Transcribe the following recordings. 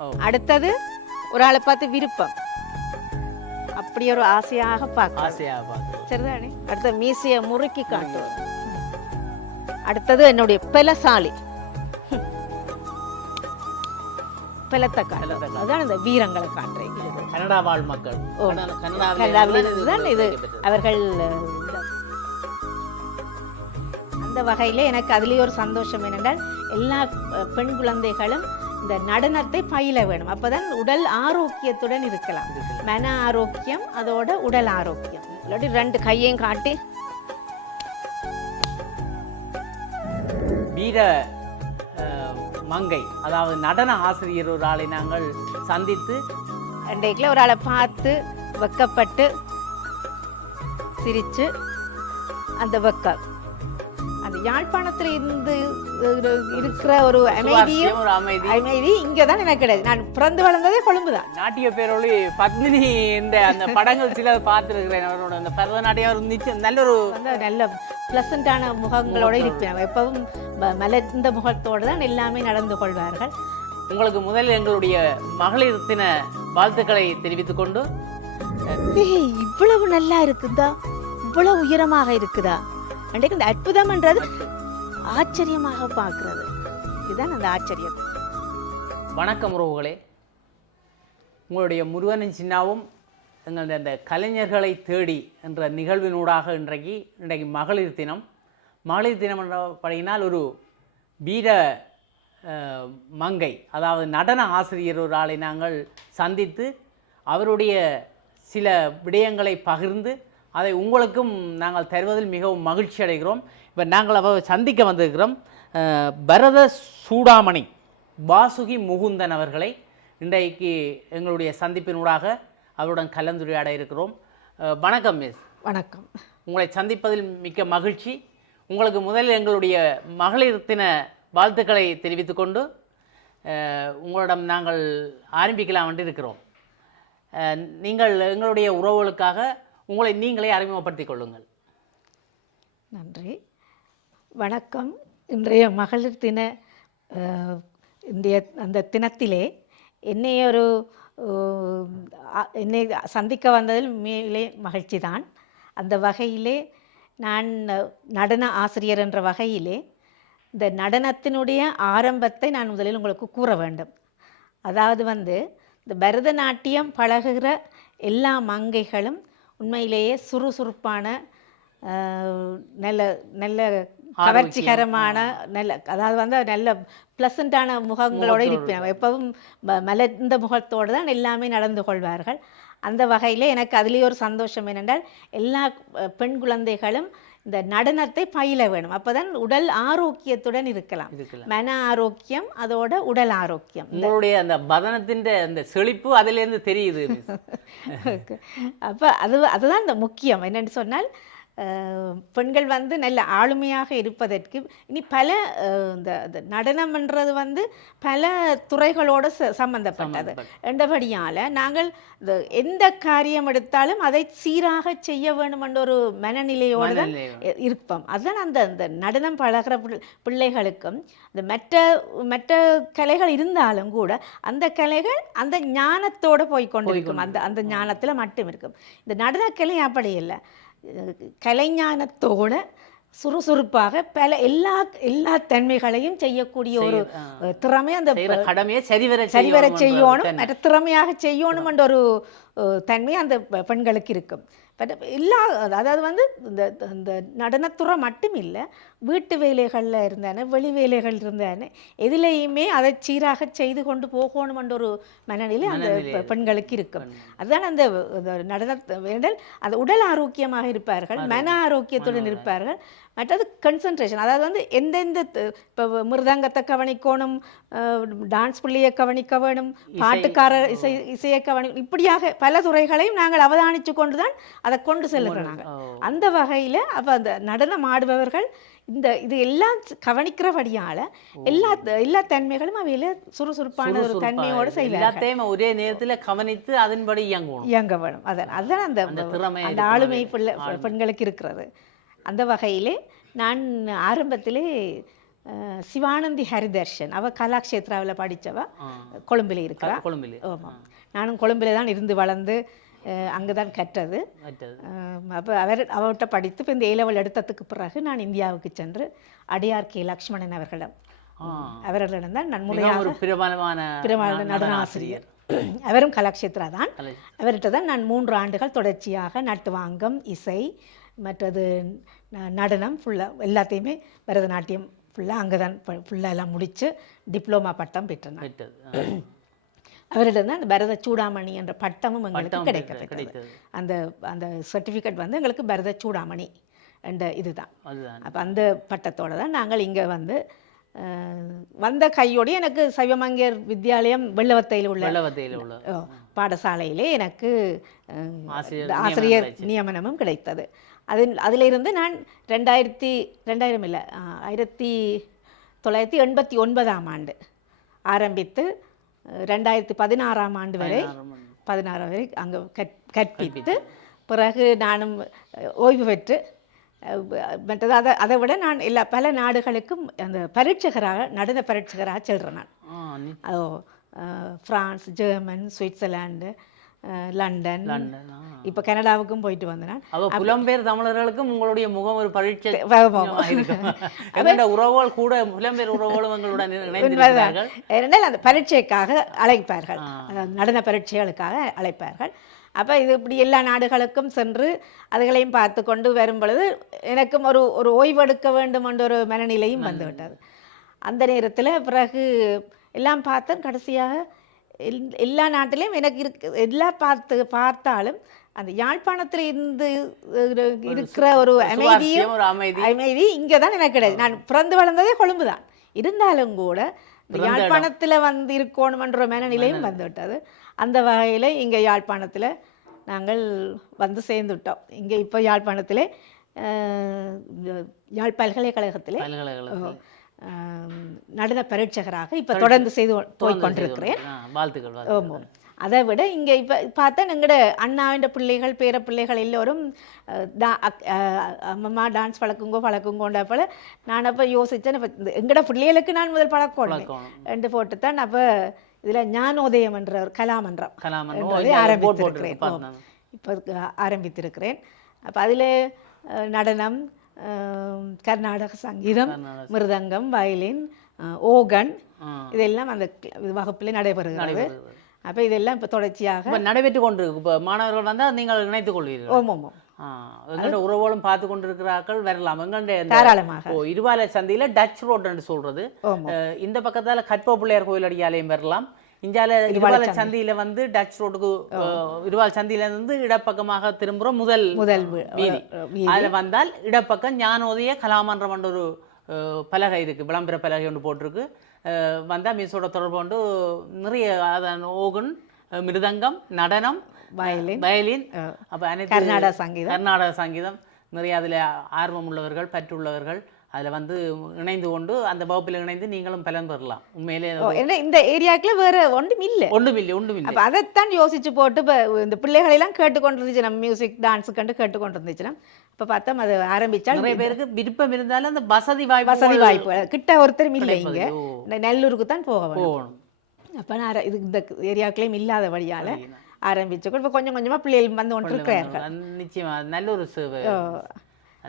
அடுத்தது ஒரு ஆளை பார்த்து விருப்பம், அப்படி ஒரு ஆசையாக பார்க்க சரிதானே. அடுத்த மீசையை முறுக்கி காட்டுவது. அடுத்தது என்னுடைய பெலசாலி, பெலத்தை காட்டுறது. அதான் இந்த வீரங்களை காட்டுறேன். கனடா வாழ் மக்கள் கனடாவில் இது அவர்கள். அந்த வகையில் எனக்கு அதுலேயே ஒரு சந்தோஷம் என்னென்றால் எல்லா பெண் குழந்தைகளும் இந்த நடனத்தை பயில வேணும். அப்போதான் உடல் ஆரோக்கியத்துடன் இருக்கலாம். மன ஆரோக்கியம் அதோட உடல் ஆரோக்கியம். இல்லாட்டி ரெண்டு கையையும் காட்டி வீர மங்கை, அதாவது நடன ஆசிரியர் ஒரு ஆளை நாங்கள் சந்தித்து அன்றைக்குள்ள ஒரு ஆளை பார்த்து வெக்கப்பட்டு சிரித்து அந்த வெக்கம் அந்த யாழ்ப்பாணத்தில் இருந்து இருக்கிற ஒரு அமைதி இங்கே தான் எனக்கு கிடையாது. நான் பிறந்து வளர்ந்ததே கொழும்பு தான். நாட்டிய பேரொழி பத்மினி இந்த அந்த படங்கள் சில பார்த்துருக்கிறேன். அவரோட அந்த பரதநாட்டியம் இருந்துச்சு. நல்ல பிளசண்டான முகங்களோடு இருப்பேன். எப்பவும் மலர்ந்த முகத்தோடு தான் எல்லாமே நடந்து கொள்வார்கள். உங்களுக்கு முதலில் எங்களுடைய மகளிர் தின வாழ்த்துக்களை தெரிவித்துக் கொண்டு, இவ்வளவு நல்லா இருக்குதா, இவ்வளவு உயரமாக இருக்குதா, அன்றைக்கு இந்த அற்புதம்ன்றது ஆச்சரியமாக பார்க்கிறது. இதுதான் அந்த ஆச்சரியம். வணக்கம் உறவுகளே, உங்களுடைய முருகனின் சின்னாவும் எங்களுடைய அந்த கலைஞர்களை தேடி என்ற நிகழ்வினூடாக இன்றைக்கு மகளிர் தினம். மகளிர் தினம் என்ற படையினால் ஒரு வீர மங்கை, அதாவது நடன ஆசிரியர் ஒரு ஆளை நாங்கள் சந்தித்து அவருடைய சில விடயங்களை பகிர்ந்து அதை உங்களுக்கும் நாங்கள் தருவதில் மிகவும் மகிழ்ச்சி அடைகிறோம். இப்போ நாங்கள் அவரை சந்திக்க வந்திருக்கிறோம். பரத சூடாமணி வாசுகி முகுந்தன் அவர்களை இன்றைக்கு எங்களுடைய சந்திப்பினூடாக அவருடன் கலந்துரையாட இருக்கிறோம். வணக்கம் மிஸ். வணக்கம். உங்களை சந்திப்பதில் மிக்க மகிழ்ச்சி. உங்களுக்கு முதலில் எங்களுடைய மகளிர் தின வாழ்த்துக்களை தெரிவித்துக் கொண்டு உங்களிடம் நாங்கள் ஆரம்பிக்கலாம் என்று இருக்கிறோம். நீங்கள் எங்களுடைய உறவுகளுக்காக உங்களை நீங்களே அறிமுகப்படுத்திக் கொள்ளுங்கள். நன்றி. வணக்கம். இன்றைய மகளிர் தின இன்றைய அந்த தினத்திலே என்னை சந்திக்க வந்ததில் மேலே மகிழ்ச்சி தான். அந்த வகையிலே நான் நடன ஆசிரியர் என்ற வகையிலே இந்த நடனத்தினுடைய ஆரம்பத்தை நான் முதலில் உங்களுக்கு கூற வேண்டும். அதாவது இந்த பரதநாட்டியம் பழகுகிற எல்லா மங்கைகளும் உண்மையிலேயே சுறுசுறுப்பான நல்ல நல்ல கவர்ச்சிகரமான அதாவது நல்ல பிளசண்டான முகங்களோடு இருப்பேன். எப்பவும் மலர்ந்த முகத்தோடு தான் எல்லாமே நடந்து கொள்வார்கள். அந்த வகையில் எனக்கு அதுலேயே ஒரு சந்தோஷம் என்னென்றால் எல்லா பெண் குழந்தைகளும் இந்த நடனத்தை பயில வேணும். அப்போதான் உடல் ஆரோக்கியத்துடன் இருக்கலாம். மன ஆரோக்கியம் அதோட உடல் ஆரோக்கியம். உங்களுடைய அந்த பதனத்தின் அந்த செழிப்பு அதிலேருந்து தெரியுது. அப்போ அதுதான் இந்த முக்கியம். என்னென்னு சொன்னால் பெண்கள் நல்ல ஆளுமையாக இருப்பதற்கு இனி பல இந்த நடனம்ன்றது பல துறைகளோடு சம்பந்தப்பட்டது என்றபடியால் நாங்கள் எந்த காரியம் எடுத்தாலும் அதை சீராக செய்ய வேண்டும் என்ற ஒரு மனநிலையோடு தான் இருப்போம். அதுதான் அந்த நடனம் பழகிற பிள்ளைகளுக்கும் இந்த மற்ற கலைகள் இருந்தாலும் கூட அந்த கலைகள் அந்த ஞானத்தோடு போய்கொண்டிருக்கும். அந்த ஞானத்தில் மட்டும் இருக்கும். இந்த நடனக்கலை அப்படி இல்லை. கலைஞானத்தோட சுறுசுறுப்பாக பல எல்லா தன்மைகளையும் செய்யக்கூடிய ஒரு திறமை, அந்த கடமையை சரிவர செய்யணும், மற்ற திறமையாக செய்யணும் என்ற ஒரு தன்மை அந்த பெண்களுக்கு இருக்கும். அதாவது இந்த நடனத்துறை மட்டும் இல்லை, வீட்டு வேலைகளில் இருந்தானே, வெளி வேலைகள் இருந்தானே, எதிலையுமே அதை சீராக செய்து கொண்டு போகணும் என்ற ஒரு மனநிலை அந்த பெண்களுக்கு இருக்கும். அதுதான் அந்த நடனத்தை வேண்டல் அந்த உடல் ஆரோக்கியமாக இருப்பார்கள், மன ஆரோக்கியத்துடன் இருப்பார்கள். மற்றது கன்சன்ட்ரேஷன், அதாவது எந்தெந்த இப்போ மிருதங்கத்தை கவனிக்கணும், டான்ஸ் பிள்ளையை கவனிக்க வேணும், பாட்டுக்காரர் இசையை கவனிக்கணும், இப்படியாக பல துறைகளையும் நாங்கள் அவதானித்து கொண்டு தான் அதை கொண்டு செல்லுகிறோம் நாங்கள். அந்த வகையில் அப்போ அந்த நடனம் ஆடுபவர்கள் இது எல்லாம் கவனிக்கிறபடியால் எல்லா தன்மைகளும் அவையில் சுறுசுறுப்பான ஒரு தன்மையோடு செய்யலாம். ஒரே நேரத்தில் கவனித்து அதன்படி இயங்க வேணும். அதுதான் அந்த ஆளுமை பெண்களுக்கு இருக்கிறது. அந்த வகையிலே நான் ஆரம்பத்திலே சிவானந்தி ஹரிதர்ஷன் அவ கலாக்ஷேத்ராவில் படித்தவ கொழும்பில் இருக்கிறா. கொழும்பில். ஆமாம், நானும் கொழும்பில் தான் இருந்து வளர்ந்து அங்கே தான் கற்றது. அப்போ அவர்கிட்ட படித்து இப்போ இந்த A-level எடுத்ததுக்கு பிறகு நான் இந்தியாவுக்கு சென்று அடியார் கே லக்ஷ்மணன் அவர்களிடம் தான் நான் முறையாக பிரபலமான நடன ஆசிரியர். அவரும் கலாக்ஷேத்ரா தான். அவர்கிட்ட தான் நான் 3 ஆண்டுகள் தொடர்ச்சியாக நட்டுவாங்கம், இசை, மற்றது நடனம் ஃபுல்லாக எல்லாத்தையுமே பரதநாட்டியம் ஃபுல்லாக அங்கே தான் ஃபுல்லாக எல்லாம் முடித்து டிப்ளமா பட்டம் பெற்றேன். அவரிடம் தான் அந்த பரத சூடாமணி என்ற பட்டமும் எங்களுக்கு கிடைக்கப்பட்டது. அந்த அந்த சர்டிஃபிகேட் வந்து எங்களுக்கு பரத சூடாமணி என்ற இதுதான். அப்போ அந்த பட்டத்தோடு தான் நாங்கள் இங்கே வந்த கையோடு எனக்கு சைவமங்கையர் வித்யாலயம் வெள்ளவத்தையில் உள்ள பாடசாலையிலே எனக்கு ஆசிரியர் நியமனமும் கிடைத்தது. அதிலிருந்து நான் 1989ஆம் ஆண்டு ஆரம்பித்து 2016ஆம் ஆண்டு வரை 16 வரை அங்கே கற்பித்து பிறகு நானும் ஓய்வு பெற்று மற்றது அதை விட நான் பல நாடுகளுக்கும் அந்த பரீட்சகராக நடன பரீட்சகராக செல்கிறேன். நான் ஃப்ரான்ஸ், ஜெர்மன், சுவிட்சர்லாண்டு, லண்டன், இப்போ கனடாவுக்கும் போயிட்டு வந்தேன். புலம்பெயர் தமிழர்களுக்கும் உங்களுடைய முகம் ஒரு பரீட்சை உறவுகள் கூட புலம்பெயர் உறவுகளும் எங்களுடன் அந்த பரீட்சைக்காக அழைப்பார்கள், நடன பரீட்சைகளுக்காக அழைப்பார்கள். அப்போ இது இப்படி எல்லா நாடுகளுக்கும் சென்று அதுகளையும் பார்த்து கொண்டு வரும் பொழுது எனக்கும் ஒரு ஓய்வெடுக்க வேண்டும் என்ற ஒரு மனநிலையும் வந்துவிட்டது. அந்த நேரத்தில் பிறகு எல்லாம் பார்த்தேன். கடைசியாக எல்லா நாட்டிலையும் எனக்கு எல்லாம் பார்த்தாலும் அந்த யாழ்ப்பாணத்தில் இருந்து இருக்கிற ஒரு அமைதி இங்கே தான் எனக்கு கிடையாது. நான் பிறந்து வளர்ந்ததே கொழும்பு தான். இருந்தாலும் கூட யாழ்ப்பாணத்தில் இருக்கணுமென்ற மனநிலையும் வந்துவிட்டது. அந்த வகையில் இங்கே யாழ்ப்பாணத்தில் நாங்கள் சேர்ந்துவிட்டோம். இங்கே இப்போ யாழ்ப்பாணத்தில் யாழ் பல்கலைக்கழகத்திலே நடன பரீட்சகராக இப்போ தொடர்ந்து செய்து போய்கொண்டிருக்கிறேன். வாழ்த்துக்கள். அதை விட இங்கே இப்போ பார்த்தா எங்களோட அண்ணாவின் பிள்ளைகள், பேர பிள்ளைகள் எல்லோரும் அம்மா டான்ஸ் பழக்குங்கோண்டா போல் நான் அப்போ யோசித்தேன். இப்போ எங்களோட பிள்ளைகளுக்கு நான் முதல் பழக்கம் ரெண்டு போட்டு தான் அப்போ இதில் ஞானோதயம் என்ற ஒரு கலாமன்றம் ஆரம்பித்திருக்கிறேன். இப்போ ஆரம்பித்திருக்கிறேன். அப்போ அதில் நடனம், கர்நாடக சங்கீதம், மிருதங்கம், வயலின், ஓகன் இதெல்லாம் அந்த வகுப்பில் நடைபெறுகிறது. அப்போ இதெல்லாம் இப்போ தொடர்ச்சியாக நடைபெற்று கொண்டு இப்போ மாணவர்கள் வந்தால் நீங்கள் நினைத்துக் கொள்வீர்கள். ஓமோமோ எங்கள்ட உறவுகளும் பார்த்து கொண்டிருக்கிறார்கள், வரலாம். எங்கள்ட தாராளமாக இருவாலை சந்தையில் டச் ரோட் என்று சொல்றது, இந்த பக்கத்தால் கற்ப பிள்ளையார் கோயில் அடியாலையும் வரலாம். இந்தியாவில் இருவாலை சந்தையில் டச் ரோட்டுக்கு இருவால் சந்தையிலிருந்து இடப்பக்கமாக திரும்புகிற முதல் வீதி, அதில் வந்தால் இடப்பக்கம் ஞானோதய கலாமன்றம் என்ற ஒரு பலகை இருக்குது, விளம்பர பலகை ஒன்று போட்டிருக்கு. வந்தால் மிஸ்ஸோட தொடர்பு கொண்டு நிறைய ஓகன், மிருதங்கம், நடனம், வயலின், அப்போ கர்நாடக சங்கீதம் நிறைய அதில் ஆர்வம் உள்ளவர்கள், பற்றுள்ளவர்கள் அதில் இணைந்து கொண்டு அந்த வகுப்பில் இணைந்து நீங்களும் பலன் பெறலாம். உண்மையிலே இந்த ஏரியாவுக்குள்ள வேற ஒன்றும் இல்லை. அப்போ அதைத்தான் யோசிச்சு போட்டு இப்போ இந்த பிள்ளைகளெல்லாம் கேட்டுக்கொண்டிருந்துச்சு, நம்ம மியூசிக் டான்ஸு கண்டு கேட்டுக்கொண்டிருந்துச்சுன்னா இப்போ பார்த்தா அது ஆரம்பித்தா நிறைய பேருக்கு விருப்பம் இருந்தாலும் அந்த வசதி வாய்ப்பு கிட்ட ஒருத்தரும் இல்லை. இங்கே நெல்லூருக்கு தான் போகணும். அப்போ நான் இது இந்த ஏரியாவுக்குள்ளேயும் இல்லாத வழியால் ஆரம்பிச்சு இப்போ கொஞ்சம் கொஞ்சமாக பிள்ளைகள் வந்து கொண்டு இருக்கிறார்கள். நிச்சயமாக நல்ல ஒரு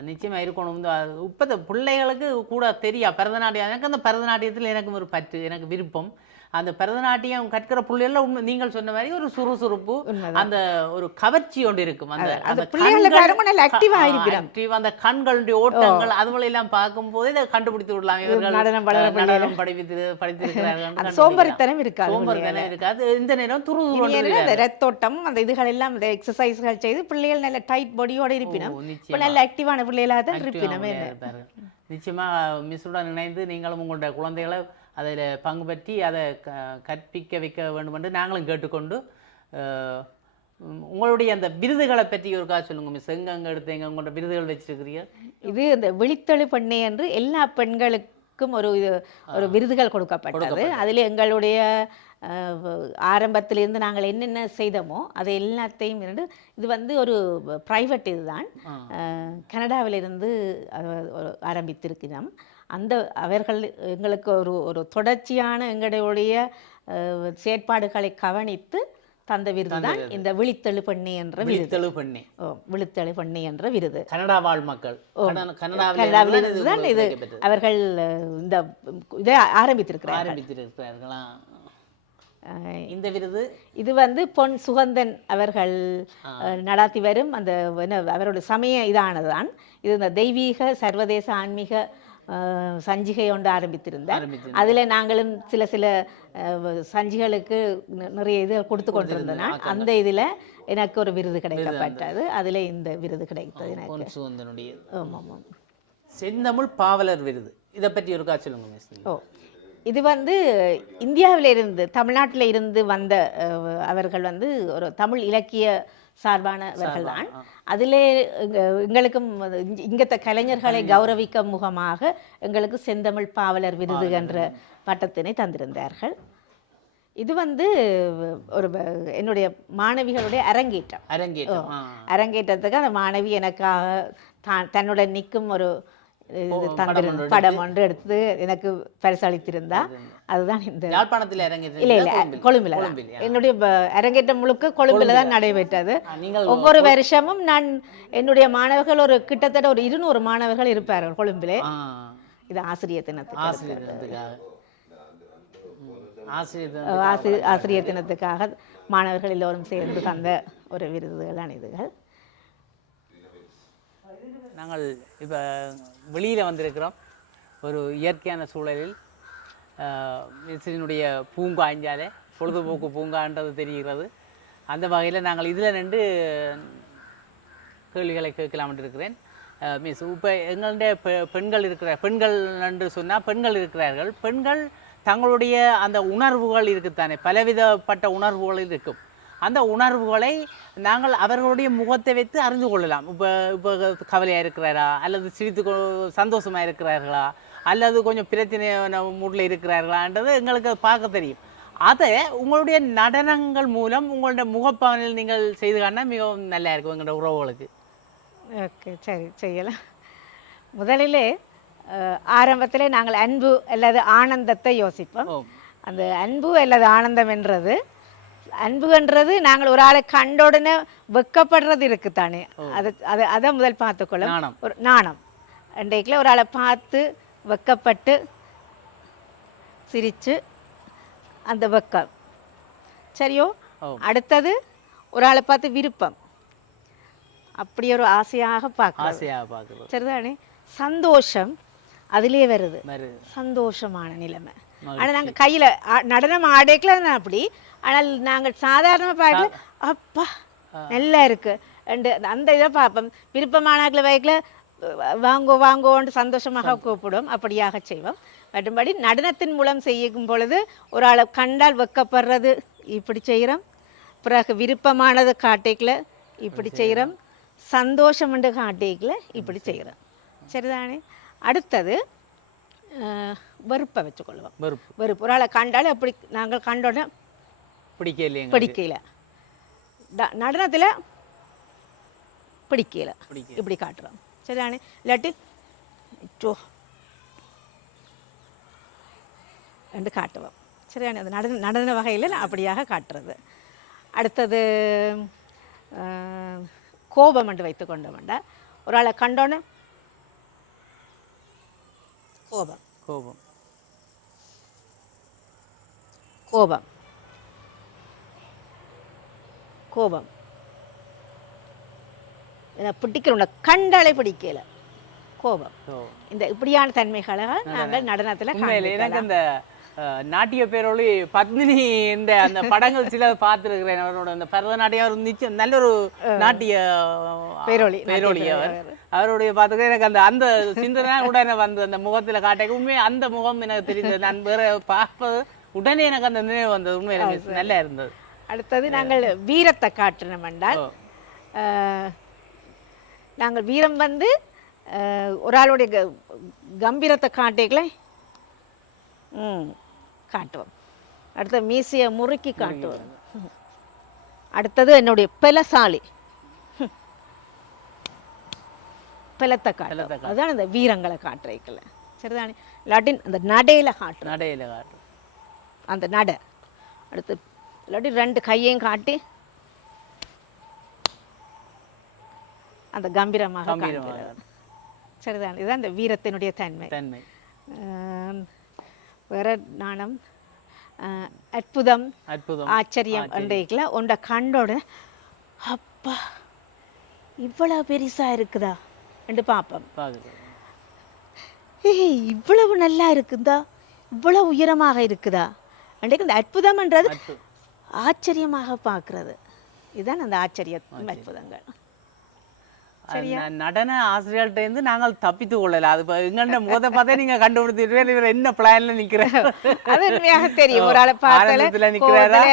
நிச்சயமாக இருக்கணும். இப்போ பிள்ளைகளுக்கு கூட தெரியா பரதநாட்டியம். எனக்கு அந்த பரதநாட்டியத்தில் எனக்கு ஒரு பற்று, எனக்கு விருப்பம். அந்த பரதநாட்டியம் கற்கிற பிள்ளைகள் நீங்கள் சொன்ன மாதிரி ஒரு சுறுசுறுப்பு, அந்த ஒரு கவர்ச்சி ஒன்று இருக்கும். அந்த கண்களுடைய ஓட்டங்கள் அதுவெல்லாம் பார்க்கும் போதே இதை கண்டுபிடித்து விடலாம். இவர்கள் நடனம் படித்திருக்கிறார்கள். சோம்பரித்தனம் இருக்காது. இந்த நேரம் துருதுரு ரத்தோட்டம் அந்த இதுகள் எல்லாம் இந்த எக்ஸசைஸ்கள் செய்து பிள்ளைகள் நல்ல டைட் பாடியோட இருப்பினும் நல்ல ஆக்டிவான பிள்ளைகளாக தான் இருப்பினும். நிச்சயமாக மிஸ்ஸுடன் இணைந்து நீங்களும் உங்களுடைய குழந்தைகளை அதில் பங்கு பற்றி அதை கற்பிக்க வைக்க வேண்டும் என்று நாங்களும் கேட்டுக்கொண்டு, உங்களுடைய அந்த விருதுகளை பற்றி ஒருக்கா சொல்லுங்க மிஸ். எங்கே எடுத்து உங்களோட விருதுகள் வச்சிருக்கிறீங்க? இது இந்த விழித்தெழு பெண்ணே என்று எல்லா பெண்களுக்கும் ஒரு விருதுகள் கொடுக்கப்பட்டது. அதில் எங்களுடைய ஆரம்பத்திலிருந்து நாங்கள் என்னென்ன செய்தோமோ அதை எல்லாத்தையும் இது ஒரு ப்ரைவேட் இதுதான், கனடாவிலிருந்து ஆரம்பித்திருக்கிறோம். அந்த அவர்கள் எங்களுக்கு ஒரு ஒரு தொடர்ச்சியான எங்களுடைய செயற்பாடுகளை கவனித்து தந்த விருது தான் இந்த விழித்தெழு பெண்ணி என்ற விருது. விழித்தெழு பெண்ணி. விழித்தெழு பெண்ணி என்ற விருது கனடா வாழ் மக்கள் கனடாவில் தான் இது அவர்கள் இந்த இதை ஆரம்பித்திருக்கிறார்களா? இந்த விருது இது வந்து பொன் சுகந்தன் அவர்கள் நடாத்தி வரும் அந்த அவரோட சமய இதானதுதான். இது இந்த தெய்வீக சர்வதேச ஆன்மீக சஞ்சிகை ஒன்று ஆரம்பித்திருந்தார். அதில் நாங்களும் சில சில சஞ்சிகளுக்கு நிறைய இது கொடுத்து கொண்டிருந்தேன். அந்த இதில் எனக்கு ஒரு விருது கிடைக்கப்பட்டது. அதில் இந்த விருது கிடைத்தது எனக்கு. சுகந்தனுடைய ஆமாம். செந்தமிழ் பாவலர் விருது இதை பற்றி ஒரு சொல்லுங்க. இது வந்து இந்தியாவிலிருந்து தமிழ்நாட்டில் இருந்து வந்த அவர்கள் வந்து ஒரு தமிழ் இலக்கிய சார்பானவர்கள் தான். அதிலே எங்களுக்கும் இங்கத்த கலைஞர்களை கௌரவிக்க முகமாக எங்களுக்கு செந்தமிழ் பாவலர் விருது என்ற பட்டத்தினை தந்திருந்தார்கள். இது வந்து ஒரு என்னுடைய மாணவிகளுடைய அரங்கேற்றத்துக்கு அந்த மாணவி எனக்காக தன்னுடன் நிற்கும் ஒரு படம் ஒன்று எடுத்து எனக்கு பரிசளித்திருந்தா. அதுதான் இந்த யாழ்ப்பாணத்தில் இல்லை கொழும்பில் என்னுடைய அரங்கேற்றம் முழுக்க கொழும்பில் தான் நடைபெற்றது. ஒவ்வொரு வருஷமும் நான் என்னுடைய மாணவர்கள் ஒரு கிட்டத்தட்ட ஒரு 200 மாணவர்கள் இருப்பார்கள் கொழும்பிலே. இது ஆசிரியர் தினத்துக்காக மாணவர்கள் எல்லோரும் சேர்ந்து தந்த ஒரு விருதுகள் இதுகள். நாங்கள் இப்போ வெளியில் வந்திருக்கிறோம். ஒரு இயற்கையான சூழலில் மிஸ்ரினுடைய பூங்கா அஞ்சாலே பொழுதுபோக்கு பூங்கான்றது தெரிகிறது. அந்த வகையில் நாங்கள் இதில் 2 கேள்விகளை கேட்கலாம்னு இருக்கிறேன். மிஸ், இப்போ எங்களுடைய பெண்கள் என்று சொன்னால் பெண்கள் இருக்கிறார்கள். பெண்கள் தங்களுடைய அந்த உணர்வுகள் இருக்குத்தானே, பலவிதப்பட்ட உணர்வுகள் இருக்கும். அந்த உணர்வுகளை நாங்கள் அவர்களுடைய முகத்தை வைத்து அறிந்து கொள்ளலாம். இப்போ கவலையாக இருக்கிறாரா, அல்லது சிரித்து சந்தோஷமாக இருக்கிறார்களா, அல்லது கொஞ்சம் பிரச்சனை மூடில் இருக்கிறார்களான்றது எங்களுக்கு பார்க்க தெரியும். அதை உங்களுடைய நடனங்கள் மூலம் உங்களுடைய முகப்பாவனையில் நீங்கள் செய்து காண மிகவும் நல்லா இருக்கும் எங்களுடைய உறவுகளுக்கு. ஓகே, சரி, செய்யலாம். முதலிலே ஆரம்பத்தில் நாங்கள் அன்பு அல்லது ஆனந்தத்தை யோசிப்போம். அந்த அன்பு அல்லது ஆனந்தம் என்றது, அன்புன்றது நாங்கள் ஒரு ஆளை கண்ட உடனே வெக்கப்படுறது இருக்குத்தானே, அதை முதல் பார்த்துக்கொள்ளும். ஒரு நாணம் அன்றைக்குள்ள ஒரு ஆளை பார்த்து வெக்கப்பட்டு சிரித்து அந்த வெக்கம் சரியோ. அடுத்தது ஒரு ஆளை பார்த்து விருப்பம், அப்படி ஒரு ஆசையாக பார்க்க சரிதானே. சந்தோஷம் அதிலே வருது, சந்தோஷமான நிலைமை. ஆனால் நாங்கள் கையில் நடனம் ஆடைக்கல அப்படி, ஆனால் நாங்கள் சாதாரணமாக பார்க்கல அப்பா நல்லா இருக்கு அந்த இதை பார்ப்போம். விருப்பமான வகையில் வாங்கோன்னு சந்தோஷமாக கூப்பிடும், அப்படியாக செய்வோம். மற்றும்படி நடனத்தின் மூலம் செய்யும் பொழுது ஒரு ஆளை கண்டால் வெக்கப்படுறது இப்படி செய்கிறோம், பிறகு விருப்பமானது காட்டிக்கல இப்படி செய்கிறோம், சந்தோஷம் என்று காட்டிக்கல இப்படி செய்கிறோம் சரிதானே. அடுத்தது வெறுப்பை வச்சுக்கொள்வோம். வெறுப்பு ஒரு ஆளை கண்டாலும் அப்படி நாங்கள் கண்டோட பிடிக்கல, நடனத்தில் பிடிக்கல இப்படி காட்டுறோம் சரிதானே. இல்லாட்டி என்று காட்டுவோம் சரிதானே. அது நடன வகையில் அப்படியாக காட்டுறது. அடுத்தது கோபம் என்று வைத்து கொண்ட வேண்டாம். ஒரு ஆளை கண்டோன்னு கோபம் கோபம் கோபம் கோபம் பிடிக்கிறோம், கண்டாலே பிடிக்கல கோபம். இந்த இப்படியான தன்மைகளாக நாங்கள் நடனத்தில் எனக்கு இந்த நாட்டிய பேரொழி பத்மினி இந்த அந்த படங்கள் சில பார்த்துருக்கிறேன். அவரோட அந்த பரதநாட்டியம் அவர் நிச்சயம் நல்ல ஒரு நாட்டிய பேரொழி அவருடைய பார்த்துக்க எனக்கு அந்த அந்த சிந்தனை உடனே வந்து அந்த முகத்தில் காட்ட உண்மையை அந்த முகம் எனக்கு தெரிந்தது. நான் வேற பார்ப்பது உடனே எனக்கு அந்த நினைவு வந்தது. உண்மை எனக்கு நல்லா இருந்தது. அடுத்தது நாங்கள் வீரத்தை காட்டணும் என்றால் நாங்கள் வீரம் வந்து ஒரு ஆளுடைய கம்பீரத்தை காட்டிக்கல காட்டுவோம். அடுத்த மீசையை முறுக்கி காட்டுவோம். அடுத்தது என்னுடைய பலசாலி பலத்தை காட்டுவோம். அதுதான் இந்த வீரங்களை காட்டுறீங்கள சரிதானே இல்லாட்டி அந்த நடையில் காட்டுறது நடையில் காட்டு அந்த நடை அடுத்து இல்லாட்டி 2 கையையும் காட்டி அந்த கம்பீரமாக காண்பிக்கிறது. சரிதான் இதுதான் இந்த வீரத்தினுடைய தன்மை. வேற நாணம் அற்புதம் ஆச்சரியம் என்றைக்குல உண்ட கண்டோட அப்பா இவ்வளவு பெருசா இருக்குதா என்று பார்ப்போம். ஏய் இவ்வளவு நல்லா இருக்குதா இவ்வளவு உயரமாக இருக்குதா அன்றைக்கு இந்த அற்புதம்ன்றது ஆச்சரியமாக பார்க்கறது. இதுதான் அந்த ஆச்சரியம் அற்புதங்கள். நடன ஆசிரியர்கிட்ட நாங்கள் தப்பித்து கொள்ளல. அது எங்கள்ட முகத்தை பார்த்தே நீங்க கண்டுபிடிச்சிட்டு இவர் என்ன பிளான்ல நிக்கிறார் அது உண்மையாக தெரியும். ஒரு ஆளை பார்த்தால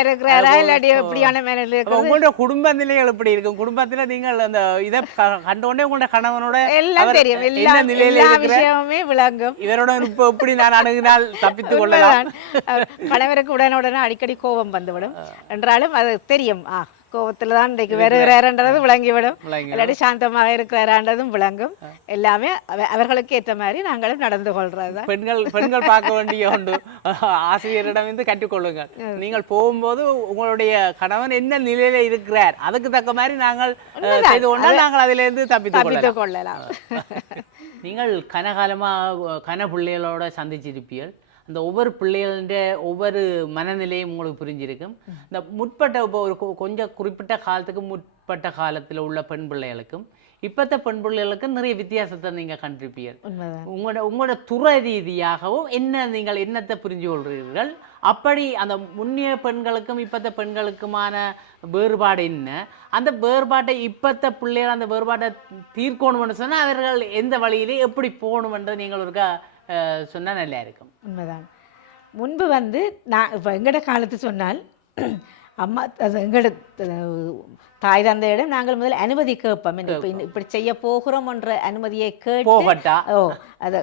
இருக்கிறாரா இல்லாட்டி எப்படியான மேல உங்களோட குடும்ப நிலைகள் எப்படி இருக்கும்? குடும்பத்துல நீங்கள் அந்த இதை கண்டோடனே உங்களோட கணவனோட எல்லாம் தெரியும். எல்லா விஷயமுமே விளங்கும். இவரோட இப்ப எப்படி நான் அணுகினால் தப்பித்து கொள்ளலாம். கணவருக்கு உடனே அடிக்கடி கோபம் வந்துவிடும் என்றாலும் அது தெரியும். கோபத்தில் தான் இன்றைக்கு வருகிறாருன்றது விளங்கிவிடும். இல்லாட்டி சாந்தமாக இருக்கிறாரான்றதும் விளங்கும். எல்லாமே அவர்களுக்கு ஏற்ற மாதிரி நாங்களும் நடந்து கொள்றது தான். பெண்கள் பார்க்க வேண்டிய உண்டு. ஆசிரியரிடம் இருந்து கற்றுக்கொள்ளுங்கள். நீங்கள் போகும்போது உங்களுடைய கணவன் என்ன நிலையில இருக்கிறார் அதுக்கு தக்க மாதிரி நாங்கள் செய்து கொண்டால் நாங்கள் அதிலிருந்து தப்பித்து கொள்ளலாம். நீங்கள் கன பிள்ளைகளோட சந்திச்சிருப்பீர்கள். அந்த ஒவ்வொரு பிள்ளைகள ஒவ்வொரு மனநிலையும் உங்களுக்கு புரிஞ்சிருக்கும். இந்த முற்பட்ட இப்போ ஒரு கொஞ்சம் குறிப்பிட்ட காலத்துக்கு முற்பட்ட காலத்தில் உள்ள பெண் பிள்ளைகளுக்கும் இப்பத்த பெண் பிள்ளைகளுக்கும் நிறைய வித்தியாசத்தை நீங்கள் கண்டிருப்பீர்கள். உங்களோட துறை ரீதியாகவும் நீங்கள் என்னத்தை புரிஞ்சு கொள்கிறீர்கள்? அப்படி அந்த முன்னிய பெண்களுக்கும் இப்பத்த பெண்களுக்குமான வேறுபாடு என்ன? அந்த வேறுபாட்டை இப்பத்த பிள்ளைகள் அந்த வேறுபாட்டை தீர்க்கணும்னு சொன்னால் அவர்கள் எந்த வழியிலே எப்படி போகணுமென்று நீங்கள் ஒருக்கா சொன்னால் நல்லா இருக்கும். உண்மைதான். முன்பு நான் இப்போ எங்களோட காலத்து சொன்னால் அம்மா அது எங்களோட தாய் தந்தையிடம் நாங்கள் முதல் அனுமதி கேட்போம். இப்படி செய்ய போகிறோம் என்ற அனுமதியை கேட்டு அதை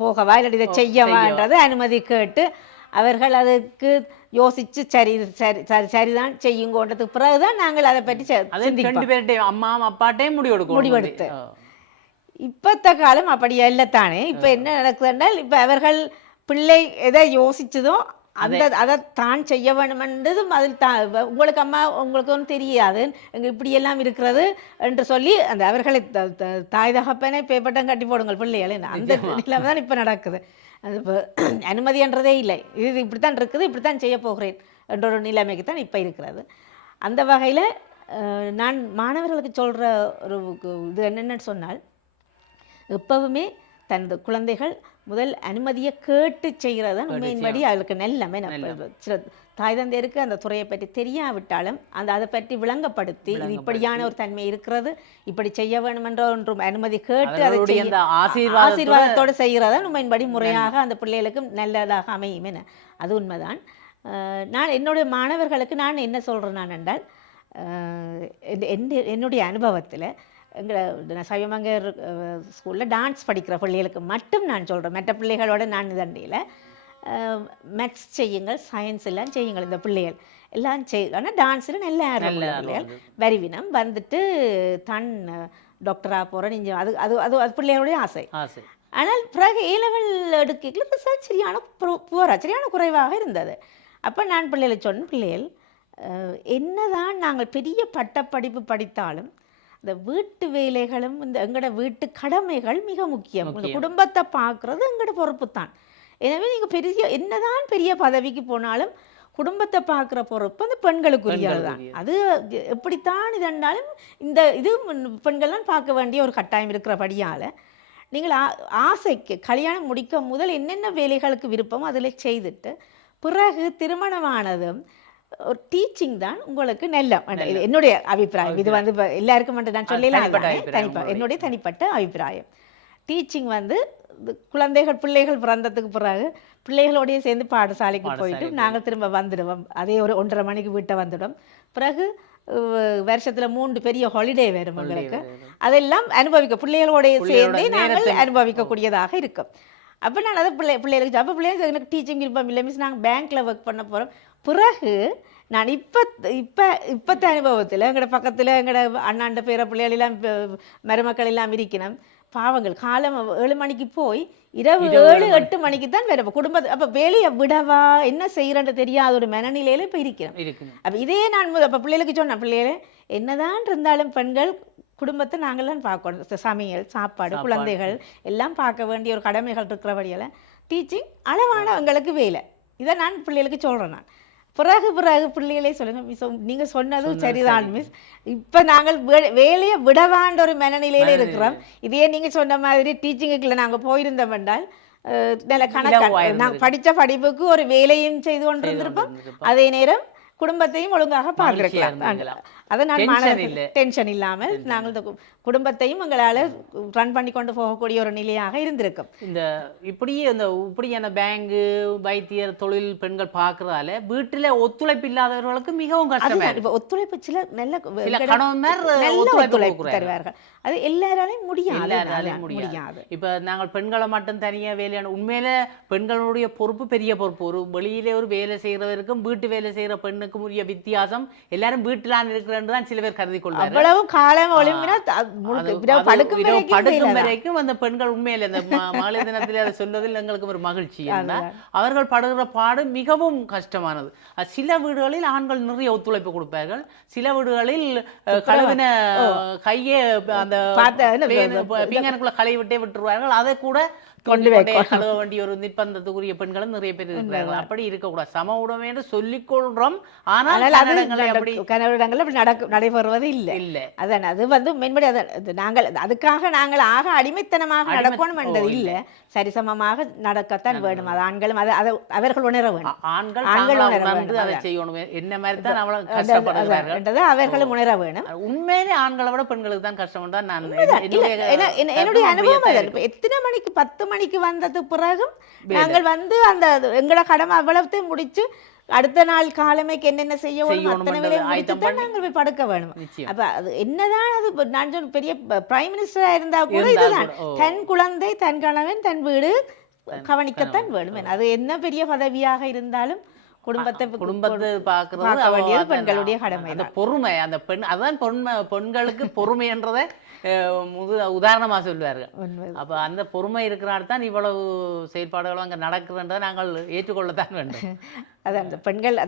போகவா இல்லாட்டி இதை செய்யவான்றது அனுமதி கேட்டு அவர்கள் அதுக்கு யோசிச்சு சரிதான் செய்யுங்கன்றதுக்கு பிறகுதான் நாங்கள் அதை பற்றி அம்மா அப்பாட்டையும் முடிவெடுத்து. இப்பத்த காலம் அப்படி இல்லத்தானே. இப்போ என்ன நடக்குதுன்றால் இப்போ அவர்கள் பிள்ளை எதை யோசிச்சதோ அதை தான் செய்ய வேணுமென்றதும் அதில் உங்களுக்கு அம்மா உங்களுக்கு ஒன்றும் தெரியாது இப்படியெல்லாம் இருக்கிறது என்று சொல்லி அந்த அவர்களை தாய் தகப்பனை பேப்பட்டம் கட்டி போடுங்கள் பிள்ளைகள். அந்த நிலைமை தான் இப்போ நடக்குது. அது இப்போ அனுமதின்றதே இல்லை. இது இப்படித்தான் இருக்குது இப்படித்தான் செய்ய போகிறேன் என்ற ஒரு நிலைமைக்கு தான் இப்போ இருக்கிறது. அந்த வகையில் நான் மாணவர்களுக்கு சொல்கிற ஒரு இது என்னென்னு சொன்னால் எப்பவுமே தனது குழந்தைகள் முதல் அனுமதியை கேட்டு செய்கிறது தான் உண்மையின்படி அவளுக்கு நெல்லமே. சில தாய் தந்தையருக்கு அந்த துறையை பற்றி தெரியாவிட்டாலும் அதை பற்றி விளங்கப்படுத்தி இது இப்படியான ஒரு தன்மை இருக்கிறது இப்படி செய்ய வேணுமென்ற ஒன்றும் அனுமதி கேட்டு அதை ஆசீர்வாதத்தோடு செய்கிறதா உண்மையின்படி முறையாக அந்த பிள்ளைகளுக்கும் நல்லதாக அமையும் என அது உண்மைதான். நான் என்னுடைய மாணவர்களுக்கு நான் என்ன சொல்கிறேன் நான் என்றால் என்னுடைய அனுபவத்தில் எங்களை சைவமங்கர் ஸ்கூலில் டான்ஸ் படிக்கிற பிள்ளைகளுக்கு மட்டும் நான் சொல்கிறேன். மற்ற பிள்ளைகளோட நான் தண்டியில் மேத்ஸ் செய்யுங்கள் சயின்ஸ் எல்லாம் செய்யுங்கள் இந்த பிள்ளைகள் எல்லாம் ஆனால் டான்ஸில் நல்ல பிள்ளைகள் வரிவினம் தான் டாக்டராக போகிறேன் நீங்கள் அது அது அது அது பிள்ளைகளுடைய ஆசை. ஆனால் பிறகு A-level எடுக்கல ரிசல்ட் சரியான குறைவாக இருந்தது. அப்போ நான் பிள்ளைகளை சொன்னேன் பிள்ளைகள் என்னதான் நாங்கள் பெரிய பட்டப்படிப்பு படித்தாலும் இந்த வீட்டு வேலைகளும் இந்த எங்களோட வீட்டு கடமைகள் மிக முக்கியம். இந்த குடும்பத்தை பார்க்குறது எங்களோட பொறுப்பு தான். எனவே நீங்கள் என்னதான் பெரிய பதவிக்கு போனாலும் குடும்பத்தை பார்க்குற பொறுப்பு அந்த பெண்களுக்குரியது தான். அது எப்படித்தான் இதென்றாலும் இது பெண்கள்லாம் பார்க்க வேண்டிய ஒரு கட்டாயம் இருக்கிறபடியால் நீங்கள் ஆசைக்கு கல்யாணம் முடிக்க முதல் என்னென்ன வேலைகளுக்கு விருப்பமோ அதில் செய்துட்டு பிறகு திருமணமானதும் ஒரு டீச்சிங் தான் உங்களுக்கு நல்ல என்னுடைய அபிப்பிராயம். இது இப்போ எல்லாருக்கும் மட்டும் நான் சொல்லலாம் என்னுடைய தனிப்பட்ட அபிப்பிராயம். டீச்சிங் பிள்ளைகள் பிறந்ததுக்கு பிறகு பிள்ளைகளோடய சேர்ந்து பாடசாலைக்கு போயிட்டு நாங்கள் திரும்ப வந்துடுவோம். அதே ஒரு 1:30 மணிக்கு வீட்டை வந்துடும். பிறகு வருஷத்தில் 3 பெரிய ஹாலிடே வரும் எங்களுக்கு. அதெல்லாம் பிள்ளைகளோடைய சேர்ந்தே நாங்கள் அனுபவிக்கக்கூடியதாக இருக்கும். அப்போ நான் அதை பிள்ளைகளுக்கு அப்போ பிள்ளைகளுக்கு எனக்கு டீச்சிங் விருப்பம் இல்லை மிஸ் நாங்கள் பேங்க்கில் ஒர்க் பண்ண போகிறோம். பிறகு நான் இப்பத்த அனுபவத்தில் எங்களோட பக்கத்தில் எங்களோட அண்ணாண்ட பேர பிள்ளைகளெல்லாம் மருமக்கள் எல்லாம் இருக்கணும். பாவங்கள் காலம் 7 மணிக்கு போய் இரவு 7-8 மணிக்கு தான் வேறு குடும்பத்தை அப்போ வேலையை விடவா என்ன செய்கிறன்னு தெரியாத ஒரு மனநிலையில் இப்போ இருக்கிறோம். அப்போ இதே நான் அப்போ பிள்ளைகளுக்கு சொன்னேன், பிள்ளைகளே என்னதான் இருந்தாலும் பெண்கள் குடும்பத்தை நாங்கள்லாம் பார்க்கணும், சமையல் சாப்பாடு குழந்தைகள் எல்லாம் பார்க்க வேண்டிய ஒரு கடமைகள் இருக்கிறபடியால் டீச்சிங் அளவான எங்களுக்கு வேலை. இதை நான் பிள்ளைகளுக்கு சொல்கிறேன். நான் பிறகு பிள்ளைகளே சொல்லுங்கள் மிஸ், நீங்கள் சொன்னதும் சரிதான் மிஸ், இப்போ நாங்கள் வேலையை விடவான்ற ஒரு மனநிலையில் இருக்கிறோம். இதே நீங்கள் சொன்ன மாதிரி டீச்சிங்குக்குள்ள நாங்கள் போயிருந்தோம் என்றால் நல்ல கணக்காக நாங்கள் படித்த படிப்புக்கு ஒரு வேலையும் செய்து கொண்டிருந்திருப்போம், அதே நேரம் குடும்பத்தையும் ஒழுங்காக பார்க்கலாம். அதை நான் டென்ஷன் இல்லாமல் நாங்கள் இந்த குடும்பத்தையும் எங்களால் ரன் பண்ணி கொண்டு போகக்கூடிய ஒரு நிலையாக இருந்திருக்கும். இந்த இப்படியான பேங்கு வைத்தியர் தொழில் பெண்கள் பார்க்கறதால வீட்டில் ஒத்துழைப்பு இல்லாதவர்களுக்கு மிகவும் கஷ்டம். இப்போ ஒத்துழைப்பு சில நல்ல ஒத்துழைப்பு தருவார்கள், அது எல்லாராலையும் முடியாது. இப்போ நாங்கள் பெண்களை மட்டும் தனியாக வேலையான உண்மையில பெண்களுடைய பொறுப்பு பெரிய பொறுப்பு. ஒரு வெளியிலே ஒரு வேலை செய்கிறவருக்கும் வீட்டு வேலை செய்கிற பெண்ணுக்கும் உரிய வித்தியாசம் எல்லாரும் வீட்டிலான் இருக்கிற தான் சில பேர் கருதி கொள்வார்கள். அவ்வளவு காலம் ஒளிமினா படுக்கும் வரைக்கும் அந்த பெண்கள் உண்மையில இந்த மகளிர் தினத்தில் அதை சொல்வதில் எங்களுக்கு ஒரு மகிழ்ச்சி. அவர்கள் படுகிற பாடு மிகவும் கஷ்டமானது. சில வீடுகளில் ஆண்கள் நிறைய ஒத்துழைப்பு கொடுப்பார்கள், சில வீடுகளில் கழுவின கையே அந்த பீங்கனுக்குள்ள களை விட்டே விட்டுருவார்கள். அதை கூட கழுவ வேண்டிய ஒரு நிர்பந்தத்துக்குரிய பெண்களும் நிறைய பேர் இருக்கிறார்கள். அப்படி இருக்கக்கூடாது, சம உடைமை என்று சொல்லிக் கொள்றோம், ஆனால் நடைபெறுவது இல்லை. அதான் அது மேம்படி நாங்கள் அதுக்காக நாங்கள் ஆக அடிமைத்தனமாக நடக்கணும் என்றது இல்லை, சரிசமமாக நடக்கத்தான் வேணும். அது ஆண்களும் அதை அவர்கள் உணர வேணும், ஆண்கள் அதை செய்யணும். என்ன மாதிரி தான் அவர்களும் உணர வேணும். உண்மையிலே ஆண்களை விட பெண்களுக்கு தான் கஷ்டம் தான் நான் என்னுடைய அனுபவம். எத்தனை மணிக்கு 10 மணிக்கு வந்தது பிறகும் நாங்கள் அந்த எங்களோட கடமை அவ்வளவுத்தையும் முடிச்சு அடுத்த நாள் காலமைக்கு என்னென்ன செய்ய நாங்கள் போய் படுக்க வேணும். அப்ப அது என்னதான் அது நான் சொன்ன பெரிய பிரைம் மினிஸ்டரா இருந்தா கூட இதுதான், தன் குழந்தை தன் கணவன் தன் வீடு கவனிக்கத்தான் வேணும். அது என்ன பெரிய பதவியாக இருந்தாலும் குடும்பத்தை பார்க்கறது பெண்களுடைய கடமை. அந்த பொறுமை, அந்த பெண் அதான் பெண்களுக்கு பொறுமை என்றதை உதாரணமாக சொல்வார்கள். அப்போ அந்த பொறுமை இருக்கிறனால தான் இவ்வளவு செயல்பாடுகளும் அங்கே நடக்குதுன்றதை நாங்கள் ஏற்றுக்கொள்ளத்தான் வேண்டும். அதான் அந்த பெண்கள்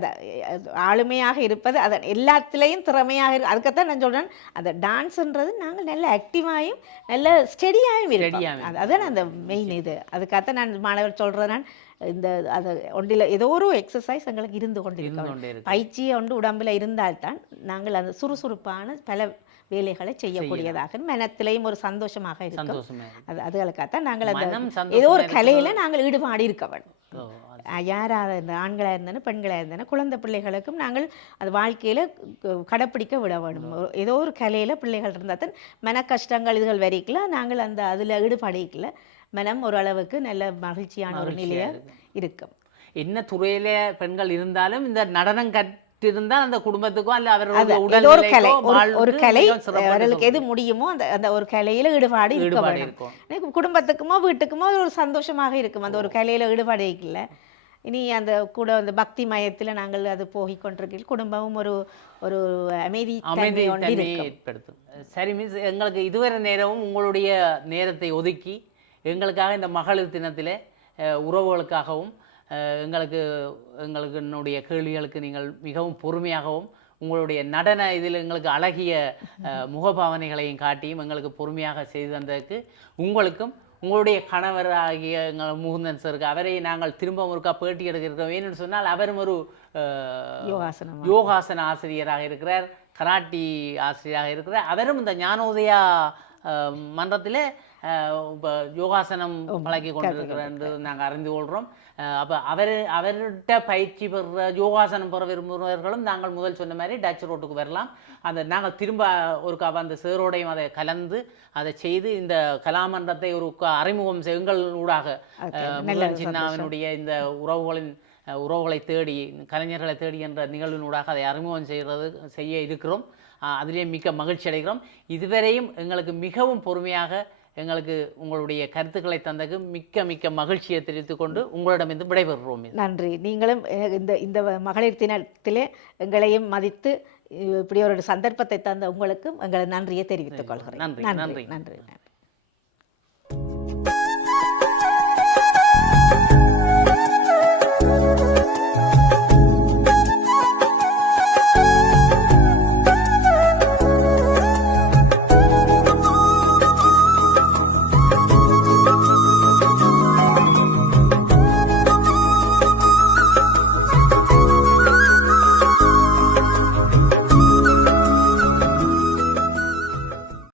ஆளுமையாக இருப்பது அதன் எல்லாத்துலேயும் திறமையாக இருக்கு. அதுக்கத்தான் நான் சொல்கிறேன், அந்த டான்ஸுன்றது நாங்கள் நல்ல ஆக்டிவாகவும் நல்ல ஸ்டெடியாகவும் இருக்கோம். அதுதான் அந்த மெயின் இது. அதுக்காகத்தான் நான் மாணவர் சொல்கிறேன், நான் இந்த அது ஒன்றில் ஏதோ ஒரு எக்ஸசைஸ் எங்களுக்கு இருந்து கொண்டிருக்கோம். பயிற்சி ஒன்று உடம்பில் இருந்தால்தான் நாங்கள் அந்த சுறுசுறுப்பான பல வேலைகளை செய்யக்கூடியதாக மனத்திலையும் ஒரு சந்தோஷமாக இருக்கும். அதுகளுக்காகத்தான் நாங்கள் அந்த ஏதோ ஒரு கலையில் நாங்கள் ஈடுபாடு இருக்க வேண்டும். யாராவது இந்த ஆண்களாக இருந்தேன்னு பெண்களாக இருந்தேன்னு குழந்தை பிள்ளைகளுக்கும் நாங்கள் அது வாழ்க்கையில் கடைப்பிடிக்க விட வேணும். ஏதோ ஒரு கலையில் பிள்ளைகள் இருந்தால் தான் மன கஷ்டங்கள் இதுகள் வரைக்கலாம் நாங்கள் அந்த அதில் ஈடுபாடிக்கல மனம் ஓரளவுக்கு நல்ல மகிழ்ச்சியான ஒரு நிலையாக இருக்கும். என்ன துறையில பெண்கள் இருந்தாலும் இந்த நடனம் இருந்தால் அந்த குடும்பத்துக்கும் அல்ல ஒரு கலை அவர்களுக்கு எது முடியுமோ அந்த ஒரு கலையில ஈடுபாடு இருக்கும். குடும்பத்துக்குமோ வீட்டுக்குமோ ஒரு சந்தோஷமாக இருக்கும் அந்த ஒரு கலையில ஈடுபாடு இல்லை. இனி அந்த கூட அந்த பக்தி மயத்தில் நாங்கள் அது போய் கொண்டிருக்க குடும்பமும் ஒரு ஒரு அமைதி ஏற்படுத்தும். சரி மிஸ், எங்களுக்கு இதுவரை நேரமும் உங்களுடைய நேரத்தை ஒதுக்கி எங்களுக்காக இந்த மகளிர் தினத்தில் உறவுகளுக்காகவும் எங்களுக்கு என்னுடைய கேள்விகளுக்கு நீங்கள் மிகவும் பொறுமையாகவும் உங்களுடைய நடன இதில் எங்களுக்கு அழகிய முகபாவனைகளையும் காட்டியும் எங்களுக்கு பொறுமையாக செய்து தந்ததுக்கு உங்களுக்கும் உங்களுடைய கணவராகிய எங்கள் முகுந்தன் சருக்கு அவரை நாங்கள் திரும்ப ஒருக்கா பேட்டி எடுக்கிறோம். ஏன்னு சொன்னால் அவரும் ஒரு யோகாசன ஆசிரியராக இருக்கிறார், கராட்டி ஆசிரியராக இருக்கிறார். அவரும் இந்த ஞானோதயா மன்றத்தில் யோகாசனம் பழகி கொண்டிருக்கிறார் என்று நாங்கள் அறிந்து கொள்கிறோம். அப்போ அவர்கிட்ட பயிற்சி பெறுற யோகாசனம் பெற விரும்புகிறவர்களும் நாங்கள் முதல் சொன்ன மாதிரி டச் ரோட்டுக்கு வரலாம். அந்த நாங்கள் திரும்ப ஒரு அந்த சேரோடையும் அதை கலந்து அதை செய்து இந்த கலாமன்றத்தை ஒரு அறிமுகம் எங்கள் ஊடாக சின்னாவினுடைய இந்த உறவுகளை தேடி கலைஞர்களை தேடி என்ற நிகழ்வினூடாக அதை அறிமுகம் செய்ய இருக்கிறோம். அதிலே மிக்க மகிழ்ச்சி அடைகிறோம். இதுவரையும் எங்களுக்கு மிகவும் பொறுமையாக எங்களுக்கு உங்களுடைய கருத்துக்களை தந்தது மிக்க மகிழ்ச்சியை தெரிவித்துக் கொண்டு உங்களிடமிருந்து விடைபெறுகிறோம். நன்றி. நீங்களும் இந்த மகளிர் தினத்திலே எங்களையும் மதித்து இப்படி ஒரு சந்தர்ப்பத்தை தந்த உங்களுக்கும் எங்களை நன்றியை தெரிவித்துக் கொள்கிறேன். நன்றி.